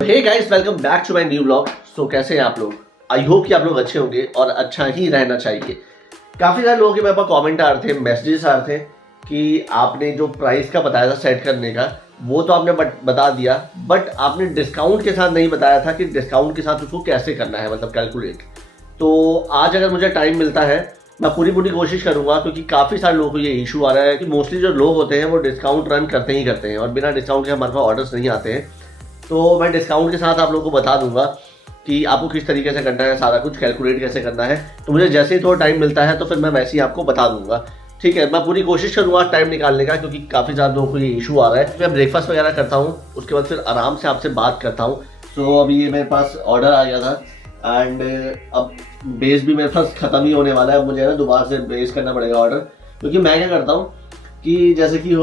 Hey guys, welcome back to my new vlog. So कैसे हैं आप लोग? आई होप कि आप लोग अच्छे होंगे और अच्छा ही रहना चाहिए। काफ़ी सारे लोगों के मेरे पास कमेंट आ रहे थे, मैसेजेस आ रहे थे कि आपने जो प्राइस का बताया था सेट करने का वो तो आपने बता दिया, बट आपने डिस्काउंट के साथ नहीं बताया था कि डिस्काउंट के साथ उसको कैसे करना है, मतलब कैलकुलेट। तो आज अगर मुझे टाइम मिलता है मैं पूरी कोशिश करूंगा, क्योंकि काफ़ी सारे लोगों को ये इशू आ रहा है कि मोस्टली जो लोग होते हैं वो डिस्काउंट रन करते ही करते हैं और बिना डिस्काउंट के हमारे पास ऑर्डर्स नहीं आते हैं। तो मैं डिस्काउंट के साथ आप लोगों को बता दूंगा कि आपको किस तरीके से करना है, सारा कुछ कैलकुलेट कैसे करना है। तो मुझे जैसे ही थोड़ा टाइम मिलता है तो फिर मैं वैसे ही आपको बता दूंगा, ठीक है। मैं पूरी कोशिश करूंगा टाइम निकालने का, क्योंकि काफ़ी ज़्यादा लोगों को ये इशू आ रहा है। मैं ब्रेकफास्ट वगैरह करता हूँ, उसके बाद फिर आराम से आपसे बात करता हूँ। सो अभी ये मेरे पास ऑर्डर आ गया था एंड अब बेस भी मेरे पास ख़त्म ही होने वाला है। अब मुझे ना दोबारा से बेस करना पड़ेगा ऑर्डर, क्योंकि मैं क्या करता हूँ कि जैसे कि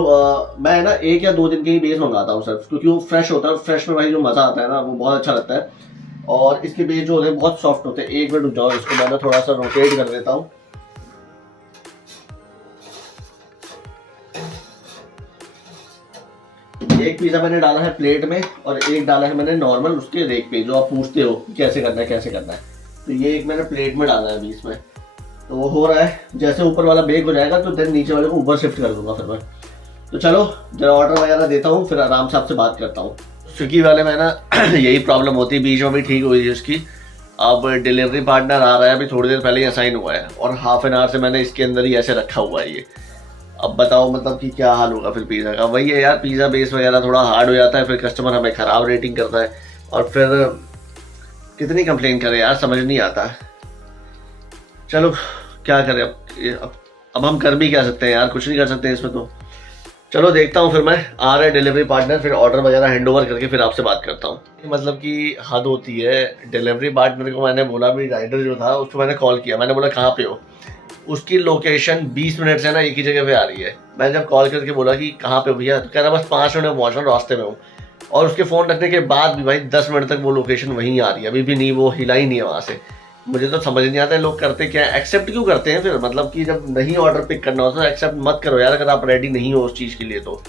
मैं ना 1 या 2 दिन के ही बेस मंगाता हूँ सिर्फ, क्योंकि वो फ्रेश होता है। फ्रेश में भाई जो मज़ा आता है ना वो बहुत अच्छा लगता है। और इसके बेस जो होते हैं बहुत सॉफ्ट होते हैं। 1 मिनट रुक जाओ, इसको मैं ना थोड़ा सा रोटेट कर देता हूँ। एक पिज़्ज़ा मैंने डाला है प्लेट में और एक डाला है मैंने नॉर्मल उसके रेक पे, जो आप पूछते हो कैसे करना है कैसे करना है। तो ये एक मैंने प्लेट में डाला है अभी इसमें, तो वो हो रहा है। जैसे ऊपर वाला बेक हो जाएगा तो देन नीचे वाले को ऊपर शिफ्ट कर दूंगा फिर मैं। तो चलो जरा ऑर्डर वगैरह देता हूँ, फिर आराम से आपसे बात करता हूँ। स्विगी वाले में ना यही प्रॉब्लम होती है, बीच में भी ठीक हुई है उसकी। अब डिलीवरी पार्टनर आ रहा है, अभी थोड़ी देर पहले ही असाइन हुआ है और हाफ एन आवर से मैंने इसके अंदर ही ऐसे रखा हुआ है ये। अब बताओ मतलब कि क्या हाल होगा फिर पिज़्ज़ा का। वही है यार, पिज़्ज़ा बेस वगैरह थोड़ा हार्ड हो जाता है, फिर कस्टमर हमें ख़राब रेटिंग करता है और फिर कितनी कंप्लेन करें यार, समझ नहीं आता। चलो क्या करें अब हम कर भी क्या सकते हैं यार, कुछ नहीं कर सकते इसमें। तो चलो देखता हूँ, फिर मैं आ रहा है डिलीवरी पार्टनर, फिर ऑर्डर वगैरह हैंड ओवर करके फिर आपसे बात करता हूँ। मतलब कि हद होती है। डिलीवरी पार्टनर को मैंने बोला, भी राइडर जो था उसको मैंने कॉल किया, मैंने बोला कहाँ पे हो। उसकी लोकेशन 20 मिनट से ना एक ही जगह पे आ रही है। मैंने जब कॉल करके बोला कि कहाँ पे भैया, तो कह रहा बस 5 मिनट में पहुँच रहा हूँ, रास्ते में हूँ। और उसके फ़ोन रखने के बाद भी भाई 10 मिनट तक वो लोकेशन वहीं आ रही है, अभी भी नहीं, वो हिला ही नहीं है वहाँ से। मुझे तो समझ नहीं आता है लोग करते क्या है, एक्सेप्ट क्यों करते हैं फिर। मतलब कि जब नहीं ऑर्डर पिक करना होता तो एक्सेप्ट मत करो यार, अगर आप रेडी नहीं हो उस चीज़ के लिए। तो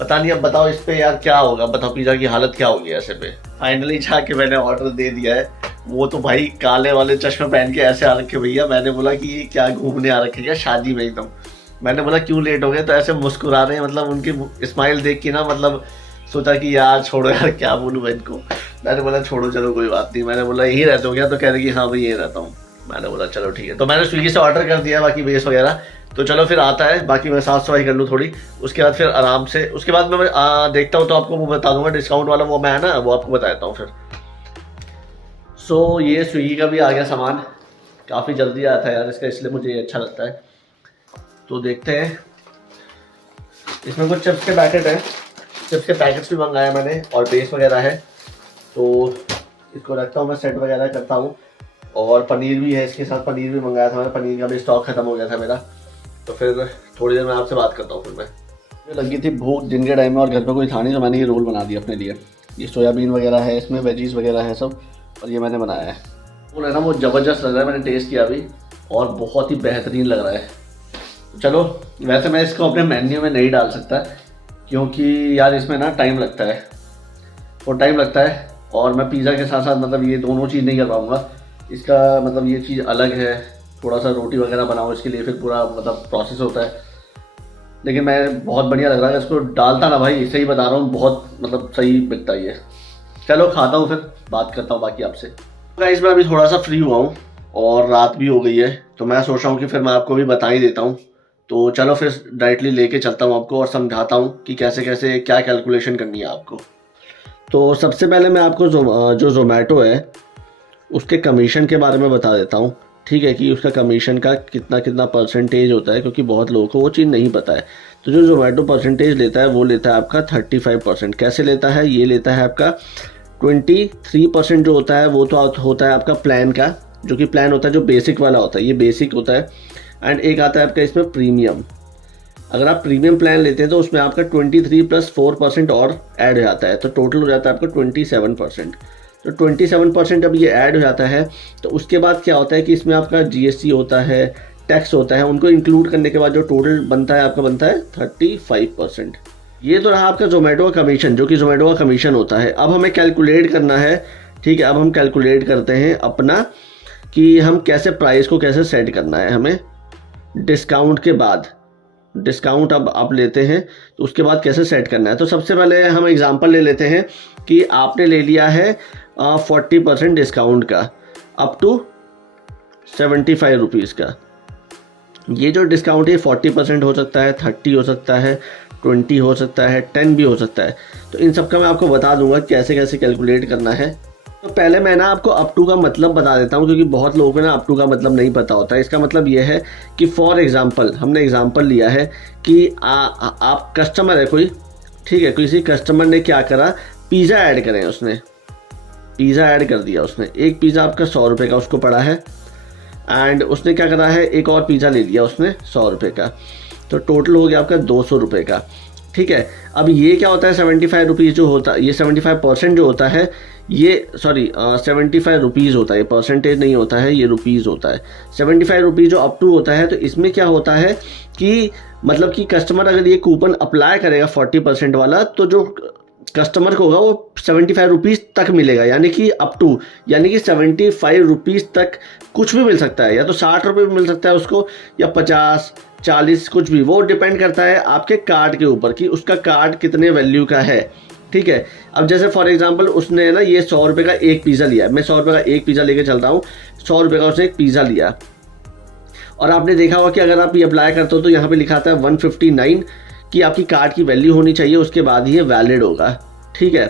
पता नहीं, अब बताओ इस पे यार क्या होगा, बताओ पिज़्ज़ा की हालत क्या होगी ऐसे पे। फाइनली जाके मैंने ऑर्डर दे दिया है। वो तो भाई काले वाले चश्मे पहन के ऐसे आ रखे भैया। मैंने बोला कि ये क्या घूमने आ रखे क्या शादी में एकदम। मैंने बोला क्यों लेट हो गए, तो ऐसे मुस्कुरा रहे हैं। मतलब उनकी स्माइल देख के ना, मतलब सोचा कि यार छोड़ो यार क्या बोलूँ मैं इनको। मैंने बोला छोड़ो चलो कोई बात नहीं। मैंने बोला यही रहते हो क्या, तो कह रहे कि हाँ भाई यही रहता हूँ। मैंने बोला चलो ठीक है। तो मैंने स्विगी से ऑर्डर कर दिया बाकी बेस वगैरह। तो चलो फिर आता है, बाकी मैं साफ सफाई कर लूँ थोड़ी, उसके बाद फिर आराम से, उसके बाद मैं देखता हूँ तो आपको वो बता दूंगा। डिस्काउंट वाला वो मैं है ना, वो आपको बताता हूँ फिर। सो ये स्विगी का भी आ गया सामान, काफ़ी जल्दी आया था यार इसका, इसलिए मुझे ये अच्छा लगता है। तो देखते हैं, इसमें कुछ चिप्स के पैकेट हैं, चिप्स के पैकेट्स भी मंगाए मैंने और बेस वगैरह है। तो इसको रखता हूँ मैं, सेट वगैरह करता हूँ। और पनीर भी है इसके साथ, पनीर भी मंगाया था मैंने, पनीर का भी स्टॉक खत्म हो गया था मेरा। तो फिर थोड़ी देर में आपसे बात करता हूँ। फिर मैं, मुझे लगी थी भूख दिन के टाइम में और घर पर कोई था नहीं, तो मैंने ये रोल बना दिया अपने लिए। ये सोयाबीन वगैरह है इसमें, वेजीज वगैरह है सब, और ये मैंने बनाया है। वो है ना वो ज़बरदस्त लग रहा है, मैंने टेस्ट किया अभी और बहुत ही बेहतरीन लग रहा है। चलो वैसे मैं इसको अपने मेन्यू में नहीं डाल सकता, क्योंकि यार इसमें ना टाइम लगता है, और टाइम लगता है। और मैं पिज़्ज़ा के साथ साथ मतलब ये दोनों चीज़ नहीं कर पाऊँगा। इसका मतलब ये चीज़ अलग है, थोड़ा सा रोटी वगैरह बनाओ इसके लिए, फिर पूरा मतलब प्रोसेस होता है। लेकिन मैं बहुत बढ़िया लग रहा है, इसको डालता ना भाई, सही बता रहा हूँ, बहुत मतलब सही बिकता ही है। चलो खाता हूँ, फिर बात करता हूँ बाकी आपसे। गाइस मैं अभी थोड़ा सा फ्री हुआ हूँ और रात भी हो गई है, तो मैं सोच रहा हूँ कि फिर मैं आपको भी बता ही देता हूँ। तो चलो फिर डायरेक्टली लेके चलता हूँ आपको और समझाता हूँ कि कैसे कैसे क्या कैलकुलेशन करनी है आपको। तो सबसे पहले मैं आपको जो ज़ोमैटो है उसके कमीशन के बारे में बता देता हूँ, ठीक है, कि उसका कमीशन का कितना कितना परसेंटेज होता है, क्योंकि बहुत लोगों को वो चीज़ नहीं पता है। तो जो ज़ोमैटो परसेंटेज लेता है वो लेता है आपका 35%। कैसे लेता है, ये लेता है आपका 23% जो होता है वो तो होता है आपका प्लान का, जो कि प्लान होता है जो बेसिक वाला होता है, ये बेसिक होता है। एंड एक आता है आपका इसमें प्रीमियम। अगर आप प्रीमियम प्लान लेते हैं तो उसमें आपका 23 + 4% और ऐड हो जाता है, तो टोटल हो जाता है आपका 27%। तो 27% अब ये ऐड हो जाता है, तो उसके बाद क्या होता है कि इसमें आपका GST होता है, टैक्स होता है, उनको इंक्लूड करने के बाद जो टोटल बनता है आपका बनता है 35%। ये तो रहा आपका जोमेटो का कमीशन, जो कि जोमेटो का कमीशन होता है। अब हमें कैलकुलेट करना है, ठीक है। अब हम कैलकुलेट करते हैं अपना कि हम कैसे प्राइस को कैसे सेट करना है हमें डिस्काउंट के बाद। डिस्काउंट अब आप लेते हैं तो उसके बाद कैसे सेट करना है। तो सबसे पहले हम एग्जांपल ले लेते हैं कि आपने ले लिया है 40% डिस्काउंट का अप टू 75 रुपीज़ का। ये जो डिस्काउंट है 40% हो सकता है, 30 हो सकता है, 20 हो सकता है, 10 भी हो सकता है। तो इन सब का मैं आपको बता दूंगा कैसे कैसे कैलकुलेट करना है। तो पहले मैं ना आपको अप टू का मतलब बता देता हूँ, क्योंकि बहुत लोगों को ना अप टू का मतलब नहीं पता होता है। इसका मतलब ये है कि फॉर एग्जांपल, हमने एग्जांपल लिया है कि आप कस्टमर है कोई, ठीक है, किसी कस्टमर ने क्या करा, पिज़्ज़ा ऐड करें, उसने पिज़्ज़ा ऐड कर दिया। उसने एक पिज़्ज़ा आपका 100 रुपये का उसको पड़ा है, एंड उसने क्या करा है, एक और पिज़्ज़ा ले लिया उसने 100 रुपये का, तो टोटल हो गया आपका 200 रुपये का, ठीक है। अब ये क्या होता है, 75 रुपीज़ जो होता है, ये 75% जो होता है, ये 75 रुपीज़ होता है, ये परसेंटेज नहीं होता है, ये रुपीज़ होता है। 75 रुपीज़ जो अप टू होता है, तो इसमें क्या होता है कि मतलब कि कस्टमर अगर ये कूपन अप्लाई करेगा 40% वाला, तो जो कस्टमर को होगा वो 75 रुपीज़ तक मिलेगा, यानी कि अप टू, यानी कि 75 रुपीज़ तक कुछ भी मिल सकता है, या तो 60 रुपये भी मिल सकता है उसको, या 50, 40, कुछ भी। वो डिपेंड करता है आपके कार्ड के ऊपर कि उसका कार्ड कितने वैल्यू का है, ठीक है। अब जैसे फॉर एग्जांपल उसने ना ये 100 रुपये का एक पिज़्ज़ा लिया, मैं 100 रुपये का एक पिज़्ज़ा लेके चल रहा हूँ, 100 रुपये का उसने एक पिज़्ज़ा लिया, और आपने देखा होगा कि अगर आप ये अप्लाई करते हो तो यहाँ पे लिखा था 159 कि आपकी कार्ड की वैल्यू होनी चाहिए, उसके बाद ही ये वैलिड होगा, ठीक है।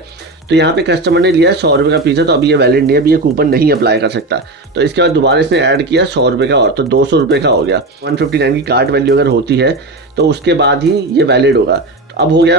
तो यहाँ पे कस्टमर ने लिया 100 रुपये का पिज़्ज़ा, तो अभी ये वैलिड नहीं है, अभी ये कूपन नहीं अप्लाई कर सकता। तो इसके बाद दोबारा इसने ऐड किया 100 रुपये का और, तो 200 रुपये का हो गया। 159 की कार्ड वैल्यू अगर होती है तो उसके बाद ही ये वैलिड होगा। तो अब हो गया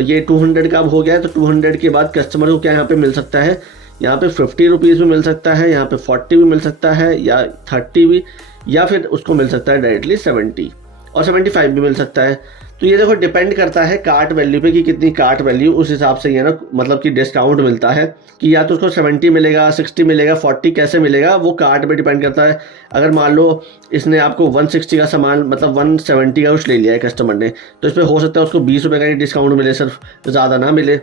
ये 200 का अब हो गया है, तो 200 के बाद कस्टमर को क्या यहाँ पे मिल सकता है, यहाँ पे 50 रुपीज़ भी मिल सकता है, यहाँ पे 40 भी मिल सकता है, या 30 भी, या फिर उसको मिल सकता है डायरेक्टली 70 और 75 भी मिल सकता है। तो ये देखो डिपेंड करता है कार्ट वैल्यू पे कि कितनी कार्ट वैल्यू, उस हिसाब से ये ना मतलब कि डिस्काउंट मिलता है कि या तो उसको 70 मिलेगा, 60 मिलेगा, 40 कैसे मिलेगा, वो कार्ट पे डिपेंड करता है। अगर मान लो इसने आपको 160 का सामान मतलब 170 का कुछ ले लिया है कस्टमर ने, तो इस पर हो सकता है उसको 20 रुपये का ही डिस्काउंट मिले, सिर्फ ज़्यादा ना मिले,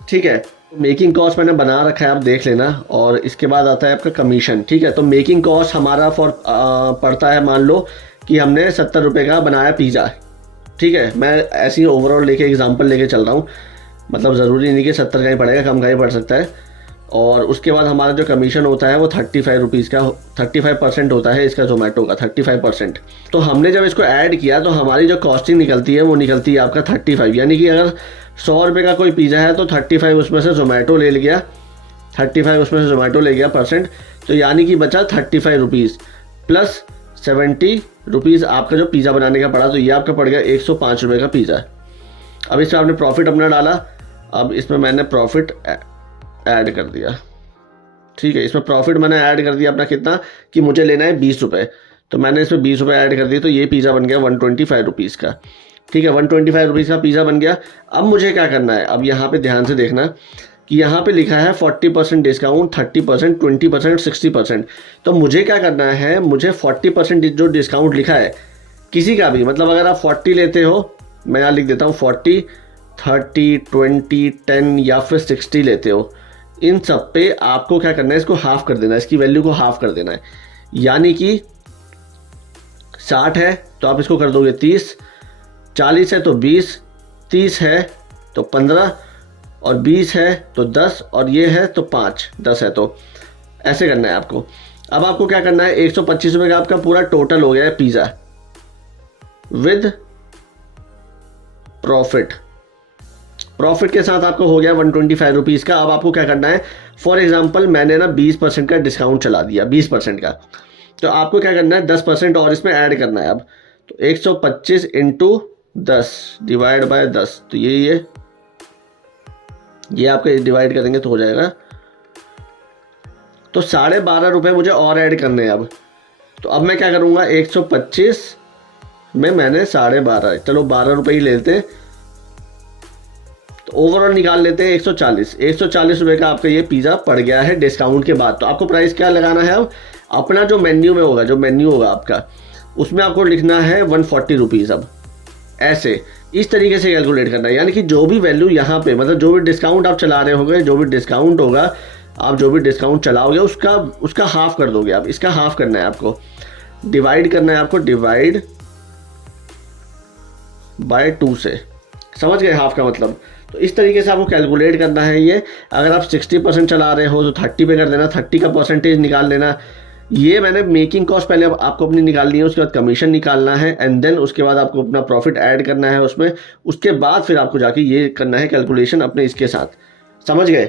ठीक है। मेकिंग कॉस्ट मैंने बना रखा है, आप देख लेना। और इसके बाद आता है आपका कमीशन, ठीक है। तो मेकिंग कॉस्ट हमारा पड़ता है, मान लो कि हमने 70 रुपये का बनाया पिज़्ज़ा, ठीक है। मैं ऐसे ही ओवरऑल लेके एग्जांपल लेके चल रहा हूँ, मतलब ज़रूरी नहीं कि 70 का ही पड़ेगा, कम का ही पड़ सकता है। और उसके बाद हमारा जो कमीशन होता है वो 35 रुपीज़ का 35% होता है इसका, जोमेटो का 35%। तो हमने जब इसको ऐड किया तो हमारी जो कॉस्टिंग निकलती है वो निकलती है आपका 35, यानी कि अगर 100 रुपये का कोई पिज़्ज़ा है तो 35 उसमें से जोमेटो ले गया, 35 उसमें से जोमेटो ले गया परसेंट, तो यानी कि बचा 35 रुपीज़ प्लस 70 रुपीज़ आपका जो पिज़्ज़ा बनाने का पड़ा, तो ये आपका पड़ गया 105 रुपये का पिज़्ज़ा। अब इसमें आपने प्रॉफिट अपना डाला, अब इसमें मैंने प्रॉफिट ऐड कर दिया, ठीक है। इसमें प्रॉफिट मैंने ऐड कर दिया अपना कितना कि मुझे लेना है 20 रुपये, तो मैंने इसमें 20 रुपये ऐड कर दिए, तो ये पिज़्ज़ा बन गया 125 रुपीज़ का, ठीक है। 125 रुपीज़ का पिज़्ज़ा बन गया। अब मुझे क्या करना है, अब यहाँ पे ध्यान से देखना कि यहाँ पे लिखा है 40% डिस्काउंट, 30%, 20%, 60%। तो मुझे क्या करना है, मुझे 40% जो डिस्काउंट लिखा है किसी का भी, मतलब अगर आप 40 लेते हो, मैं यहाँ लिख देता हूँ 40, 30, 20, 10 या फिर 60 लेते हो, इन सब पे आपको क्या करना है, इसको हाफ कर देना है, इसकी वैल्यू को हाफ कर देना है। यानी कि 60 है तो आप इसको कर दोगे 30, 40 है तो 20, 30 है तो 15, और 20 है तो 10, और ये है तो 5, 10 है तो ऐसे करना है आपको। अब आपको क्या करना है, 125 रुपये का आपका पूरा टोटल हो गया है पिज़्ज़ा विद प्रॉफिट। प्रॉफिट के साथ आपको हो गया 125 रुपीज़ का। अब आपको क्या करना है, फॉर एग्जांपल मैंने ना 20% का डिस्काउंट चला दिया, 20% का, तो आपको क्या करना है 10% और इसमें ऐड करना है। अब तो 125 इंटू 10 डिवाइड बाय 10, तो ये आपके डिवाइड करेंगे तो हो जाएगा, तो 12.5 रुपये मुझे और ऐड करने हैं अब। तो अब मैं क्या करूँगा, 125 में मैंने 12.5, चलो 12 रुपये ही लेते हैं, तो ओवरऑल निकाल लेते हैं 140 रुपये का आपका ये पिज़्ज़ा पड़ गया है डिस्काउंट के बाद। तो आपको प्राइस क्या लगाना है, अब अपना जो मेन्यू में होगा, जो मेन्यू होगा आपका, उसमें आपको लिखना है 140 रुपीज़। अब ऐसे इस तरीके से कैलकुलेट करना है, यानी कि जो भी वैल्यू यहाँ पे मतलब जो भी डिस्काउंट आप चला रहे होगे, जो भी डिस्काउंट होगा, आप जो भी डिस्काउंट चलाओगे उसका हाफ कर दोगे आप। इसका हाफ करना है आपको, डिवाइड करना है आपको, डिवाइड बाय 2 से। समझ गए हाफ का मतलब? तो इस तरीके से आपको कैलकुलेट करना है ये। अगर आप 60% चला रहे हो तो 30 पे कर देना, 30 का परसेंटेज निकाल लेना। ये मैंने मेकिंग कॉस्ट पहले आपको अपनी निकालनी है, उसके बाद कमीशन निकालना है, एंड देन उसके बाद आपको अपना प्रॉफिट ऐड करना है उसमें। उसके बाद फिर आपको जाके ये करना है कैलकुलेशन अपने इसके साथ। समझ गए?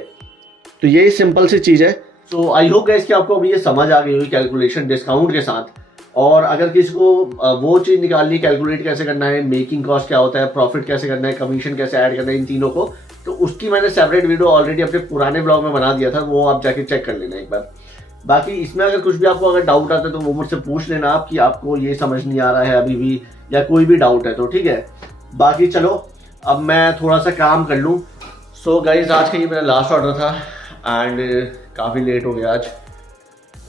तो यही सिंपल सी चीज़ है। तो आई होप गाइस कि आपको अभी ये समझ आ गई हुई कैलकुलेशन डिस्काउंट के साथ। और अगर किसी को वो चीज़ निकालनी, कैलकुलेट कैसे करना है, मेकिंग कॉस्ट क्या होता है, प्रॉफिट कैसे करना है, कमीशन कैसे ऐड करना है, इन तीनों को, तो उसकी मैंने सेपरेट वीडियो ऑलरेडी अपने पुराने ब्लॉग में बना दिया था, वो आप जाके चेक कर लेना एक बार। बाकी इसमें अगर कुछ भी आपको अगर डाउट आता है तो वो मुझसे पूछ लेना आप कि आपको ये समझ नहीं आ रहा है अभी भी, या कोई भी डाउट है तो, ठीक है। बाकी चलो अब मैं थोड़ा सा काम कर लूँ। सो गाइज आज का ये मेरा लास्ट ऑर्डर था एंड काफ़ी लेट हो गया आज,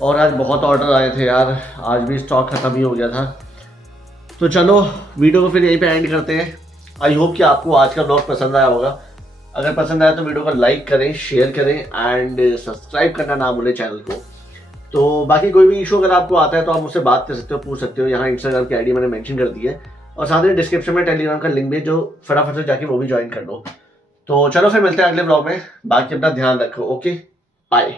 और आज बहुत ऑर्डर आए थे यार, आज भी स्टॉक ख़त्म ही हो गया था। तो चलो वीडियो को फिर यहीं पे एंड करते हैं। आई होप कि आपको आज का ब्लॉग पसंद आया होगा। अगर पसंद आया तो वीडियो को लाइक करें, शेयर करें एंड सब्सक्राइब करना ना भूलें चैनल को। तो बाकी कोई भी इशू अगर आपको आता है तो आप मुझसे बात कर सकते हो, पूछ सकते हो। यहाँ इंस्टाग्राम की आईडी मैंने मेंशन कर दी है, और साथ ही डिस्क्रिप्शन में टेलीग्राम का लिंक भी, जो फटाफट से जाके वो भी ज्वाइन कर लो। तो चलो फिर मिलते हैं अगले ब्लॉग में। बाकी अपना ध्यान रखो। Okay, bye.